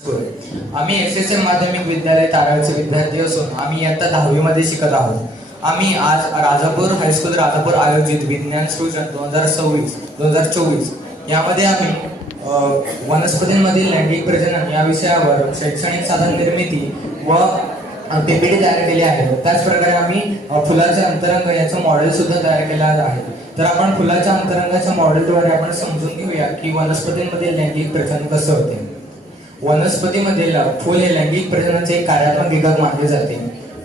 आम्ही S S M माध्यमिक विद्यालय ताराळचे विद्यार्थी असून आम्ही इयत्ता दहावीमध्ये शिकत आहोत. आम्ही आज राजापूर हायस्कूल राजापूर आयोजित विज्ञान सृजन दोन हजार सव्वीस दोन हजार चोवीस यामध्ये आम्ही वनस्पतींमधील लैंगिक प्रजनन या विषयावर शैक्षणिक साधन निर्मिती व पीपीटी तयार केली आहे. त्याच प्रकारे आम्ही फुलाचे अंतरंग याचं मॉडेल सुद्धा तयार केलं आहे. तर आपण फुलाच्या अंतरंगाच्या मॉडेलद्वारे आपण समजून घेऊया की वनस्पतींमध्ये लैंगिक प्रजनन कसं होते. वनस्पतीमधील फुल हे लैंगिक प्रजननाचे एक कार्यात्मक विभाग मानले जाते.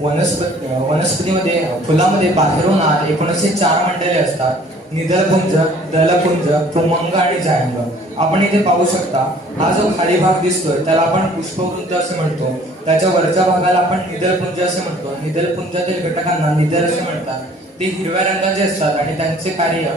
वनस्पती वनस्पतीमध्ये फुलामध्ये बाहेरून आत एकोणीसशे चार मंडळे असतात. निधलपुंज दलपुंज पुमंग आणि जायंग. आपण इथे पाहू शकता हा जो खाली भाग दिसतोय त्याला आपण पुष्पवृंत असे म्हणतो. त्याच्या वरच्या भागाला आपण निधलपुंज असे म्हणतो. निधलपुंजातील घटकांना निधल असे म्हणतात. ते हिरव्या रंगाचे असतात आणि त्यांचे कार्य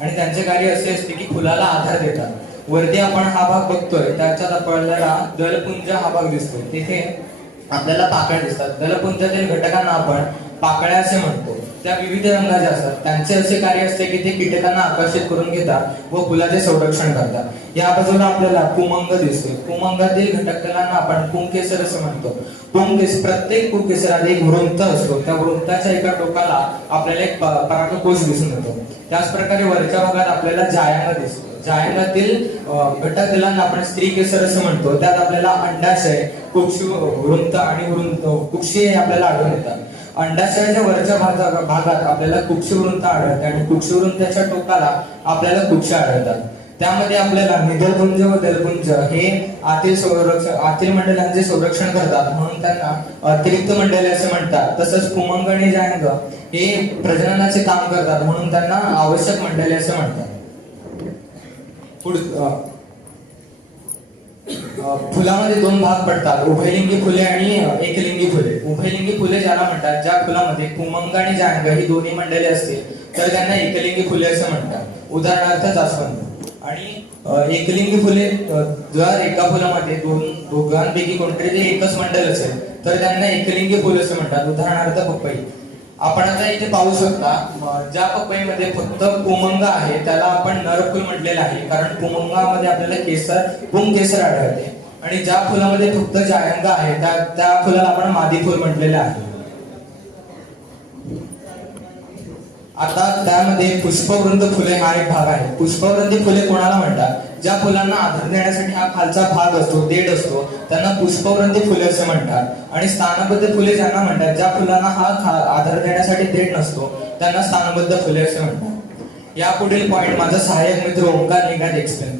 आणि त्यांचे कार्य असे असते की फुलाला आधार देतात. वरती आपण हा भाग बघतोय त्याच्यात आपल्याला दलपुंज हा भाग दिसतो तिथे आपल्याला पाकळ्या दिसतात. दलपुंजातील घटकांना आपण पाकळ्या असे म्हणतो. त्या विविध रंगाच्या असतात. त्यांचे असे कार्य असते की ते कीटकांना आकर्षित करून घेतात व फुलाचे संरक्षण करतात. या बाजूला आपल्याला कुमंग दिसतो कुमंगातील घटकांना आपण कुंकेसर असं म्हणतो. कुंकेस प्रत्येक कुंकेसरात एक वृंत असतो. त्या वृंताच्या एका टोकाला आपल्याला एक प- परागकोश दिसून येतो. त्याच प्रकारे वरच्या भागात आपल्याला जायांग दिसतो. जायनातील घटकला आपण स्त्री केसर असं म्हणतो. त्यात आपल्याला अंडाशय कुक्षी वृंत आणि वृंत कुक्षी हे आपल्याला आढळून येतात. अंडाशयाच्या वरच्या भागा- भागात आपल्याला कुक्षी वृंत आढळते आणि कुक्षवृंताच्या टोकाला आपल्याला कुक्ष आढळतात. त्यामध्ये आपल्याला निदलपुंज व दलपुंज हे आतील संरक्षण आतील मंडलांचे संरक्षण करतात. म्हणून त्यांना अतिरिक्त मंडले असे म्हणतात. तसंच कुमंग आणि जायंग हे प्रजननाचे काम करतात. म्हणून त्यांना आवश्यक मंडले असे म्हणतात. पुढ फुलामध्ये दोन भाग पडतात. उभयलिंगी फुले आणि एकलिंगी फुले. उभयलिंगी फुले ज्याला म्हणतात ज्या फुलामध्ये कुमंग आणि जांग ही दोन्ही मंडले असतील तर त्यांना एकलिंगी फुले असं म्हणतात. उदाहरणार्थ जास्वंद. आणि एकलिंगी फुले जर एका फुलामध्ये दोन दोघांपैकी कोणतरी ते एकच मंडल असेल तर त्यांना एकलिंगी फुले असं म्हणतात. उदाहरणार्थ पपई. आपण आता इथे पाहू शकता ज्या पपईमध्ये फक्त पुमंग आहे त्याला आपण नरफुल म्हटलेलं आहे. कारण पुमंगामध्ये आपल्याला केसर पुंग केसर आढळते. आणि ज्या फुलामध्ये फक्त जायंग आहे त्या त्या फुलाला आपण मादी फुल म्हटलेलं आहे. आता त्यामध्ये पुष्पवृंद फुले हा एक भाग आहे. पुष्पवृंदी फुले कोणाला म्हणतात? ज्या फुलांना आधार देण्यासाठी हा खालचा भाग असतो देठ असतो त्यांना पुष्पवृंदी फुले असे म्हणतात. आणि स्थानबद्ध फुले ज्यांना म्हणतात ज्या फुलांना हा खा- आधार देण्यासाठी देठ नसतो त्यांना स्थानबद्ध फुले असे म्हणतात. या पुढील पॉइंट माझा सहाय्यक मित्र ओंकार निघात एक्सप्लेन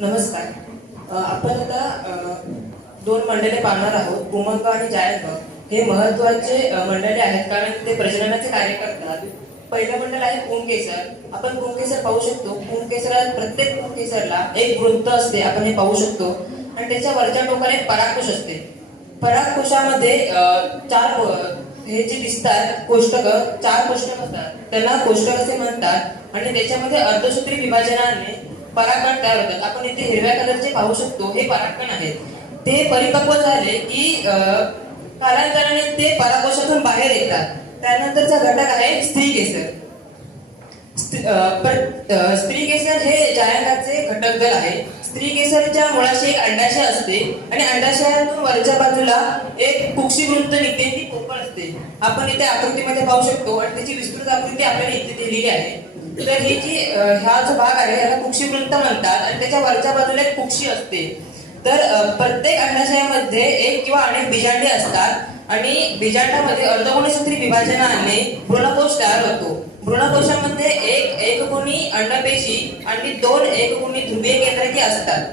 नमस्कार. आपण आता दोन मंडळे पाहणार आहोत उमंग आणि जायंत हे महत्त्वाचे मंडळे आहेत कारण ते प्रजननाचे कार्य करतात. पहिलं मंडळ आहे कुंकेसर आपण कुंकेसर पाहू शकतो. कुंकेसरात प्रत्येक कुंकेसरला एक वृंत असते आपण हे पाहू शकतो. आणि त्याच्या वरच्या टोकाला एक परागकोश असते. परागकोशामध्ये चार हे जे दिसतात कोष्टक चार कोष्टक असतात त्यांना कोष्टक असे म्हणतात. आणि त्याच्यामध्ये अर्धसूत्री विभाजनाने परागकण तयार होतात. आपण इथे हिरव्या कलरचे पाहू शकतो. हे परागकण आहेत. ते परिपक्व झाले की कालांतराने ते पराकोशातून बाहेर येतात. त्यानंतरचा घटक आहे स्त्री केसर. स्त्री- केसर हे जायकाचे घटक दल आहे. स्त्री केसरच्या मुळाशी एक अंडाशय असते आणि अंडाशयातून वरच्या बाजूला एक कुक्षीवृत्त निघते ती पोपळ असते. आपण इथे आकृतीमध्ये पाहू शकतो आणि त्याची विस्तृत आकृती आपल्याला इथे दिलेली आहे. तर ही जी हा जो भाग आहे याला कुक्षीवृत्त म्हणतात आणि त्याच्या वरच्या बाजूला एक कुक्षी असते. तर प्रत्येक अंडाशयामध्ये एक किंवा अनेक बीजांडे असतात आणि बीजांडामध्ये अर्धगुणसूत्री विभाजनाने भ्रूणकोश तयार होतो. भ्रूणकोशामध्ये एक एकगुणी अंडपेशी आणि दोन एकगुणी ध्रुवीय केंद्रके असतात.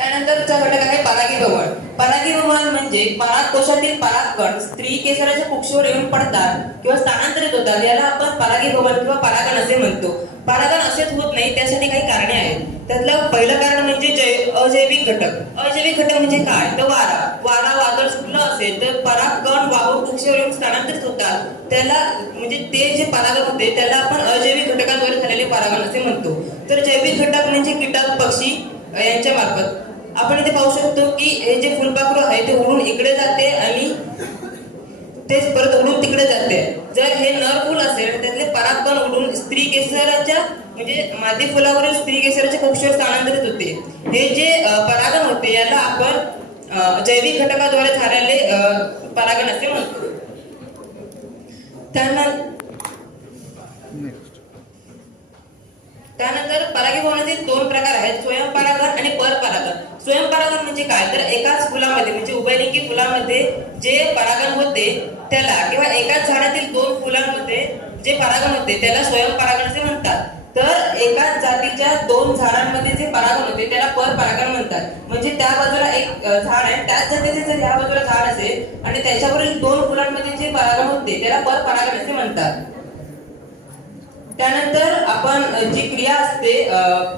त्यानंतरचा घटक आहे परागीभवन परागीभवन म्हणजे परागकोशातील परागकण स्त्री केसराच्या कुक्षीवर येऊन पडतात किंवा स्थानांतरित होतात याला आपण परागीभवन किंवा परागण असे म्हणतो. परागण असेच होत नाही त्यासाठी काही कारणे आहेत. त्यातलं पहिलं कारण म्हणजे जै- अजैविक घटक. अजैविक घटक म्हणजे काय? तर वारा. वारा वादळ सुटलं असेल तर परागकण वाहून कुक्षीवर येऊन स्थानांतरित होतात. त्याला म्हणजे ते जे परागण होते त्याला आपण अजैविक घटकांद्वारे झालेले परागण असे म्हणतो. तर जैविक घटक म्हणजे कीटक पक्षी यांच्या मार्फत. आपण इथे पाहू शकतो की हे जे फुलपाखरू आहे ते उडून इकडे जाते आणि तेच परत उडून तिकडे जाते. जर हे नर फुल असेल त्यातले परागकण उडून स्त्री केसराच्या म्हणजे मादी फुलावरील स्त्री केसराचे कक्षीवर स्थानांतरित होते. हे जे परागण होते याला आपण जैविक घटकाद्वारे झालेले परागण असे म्हणतो. त्यानंतर त्यानंतर परागीभवनाचे दोन प्रकार आहेत स्वयंपरागण आणि परपरागण. स्वयंपरागण म्हणजे काय? तर एकाच फुलामध्ये म्हणजे उभयलिंगी फुलामध्ये जे परागण होते त्याला किंवा एकाच झाडातील दोन फुलांमध्ये जे परागण होते त्याला स्वयंपरागण असे म्हणतात. तर एकाच जातीच्या दोन झाडांमध्ये जे परागण होते त्याला परपरागण म्हणतात. म्हणजे त्या बाजूला एक झाड आहे त्याच जातीचे जर ह्या बाजूला झाड असेल आणि त्याच्यावरील दोन फुलांमध्ये जे परागण होते त्याला परपरागण असे म्हणतात. त्यानंतर आपण जी क्रिया असते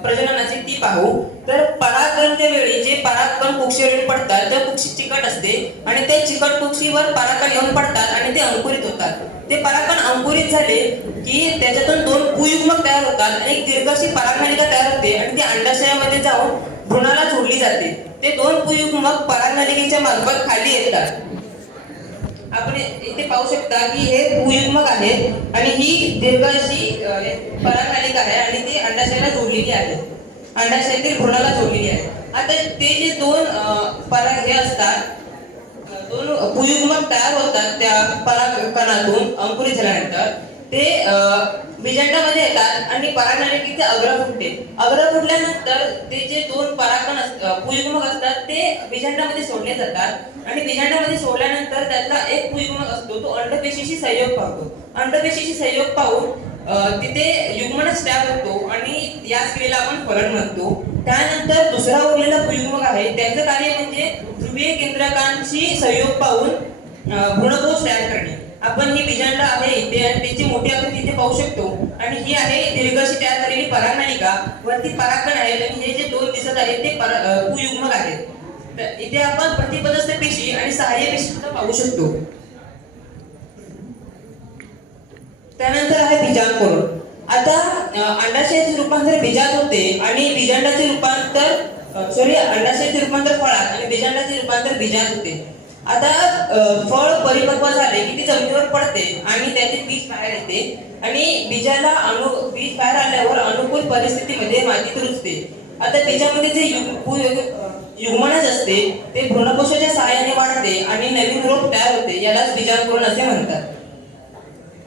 प्रजननाची ती पाहू. तर परागणच्या वेळी जे परागकण कुक्षीवर पडतात त्या कुक्षी चिकट असते आणि ते चिकट कुक्षीवर परागकण येऊन पडतात आणि ते अंकुरित होतात. ते परागकण अंकुरित झाले की त्याच्यातून दोन कुयुग्मक तयार होतात आणि एक दीर्घशी परागनलिका तयार होते आणि ती अंडाशयामध्ये जाऊन भ्रूणाला जोडली जाते. ते दोन कुयुग्मक परागनलिकेच्या मार्फत खाली येतात. आपण इथे पाहू शकता की हे भूयुग्मक आहेत आणि ही दीर्घ अशी पराकालिका आहे आणि ती अंडाशयाला जोडलेली आहे. अंडाशयातील भ्रूणाला जोडलेली आहे. आता ते जे दोन परा पराग हे असतात दोन भूयुग्मक तयार होतात त्या पराकणातून अंकुरित झाल्यानंतर. ते अ, येतात आणि परागनालिकेचे अग्र फुटते अग्र फुटल्यानंतर ते जे दोन परागण पुयुग्मक असतात ते बीजांडामध्ये सोडले जातात. आणि बीजांडामध्ये सोडल्यानंतर त्यातला एक पुयुग्मक असतो तो अंडपेशीशी संयोग पावतो अंडपेशीशी संयोग पाहून तिथे युग्मनच तयार होतो आणि या क्रियेला आपण फलन म्हणतो. त्यानंतर दुसरा उरलेला पुयुग्मक आहे त्याचं कार्य म्हणजे ध्रुवीय केंद्रकांशी संयोग पाहून अ, भ्रूणकोश तयार करणे. आपण ही बीजांड आहे इथे आणि त्याची मोठी आकृती तिथे पाहू शकतो. आणि ही आहे दीर्घशी तयार झालेली परागनालिका वरती परागकण आहे. आणि हे जे दोन दिसत आहेत ते परा- कुयुग्मक आहेत. तर इथे आपण प्रतिपदस्थ पेशी आणि सहाय्य पेशी सुद्धा पाहू शकतो. त्यानंतर आहे बीजांकुरण आता अंडाशयाचे रूपांतर बीजात होते आणि बीजांडाचे रूपांतर सॉरी अंडाशयाचे रूपांतर फळात आणि बीजांडाचे रूपांतर बीजात होते. आता फळ परिपक्व झाले की ते जमिनीवर पडते आणि त्याचे बीज बाहेर येते. आणि बीजाला अनु बीज बाहेर आल्यावर अनुकूल परिस्थितीमध्ये मातीत रुजते. आता बीजामध्ये जे युग- युग्मनज असते ते भ्रूणकोशाच्या सहाय्याने वाढते आणि नवीन रोप तयार होते यालाच बीजांकुरण असे म्हणतात.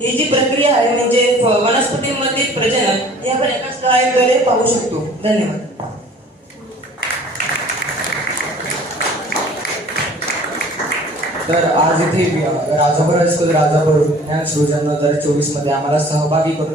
ही जी प्रक्रिया आहे म्हणजे फ- वनस्पतीमधील प्रजनन हे आपण एकाच स्लाइडद्वारे पाहू शकतो. धन्यवाद. तर आज इथे राजाभर हायस्कूल राजापूर ज्ञान सृजन दोन हजार चोवीसमध्ये आम्हाला सहभागी करून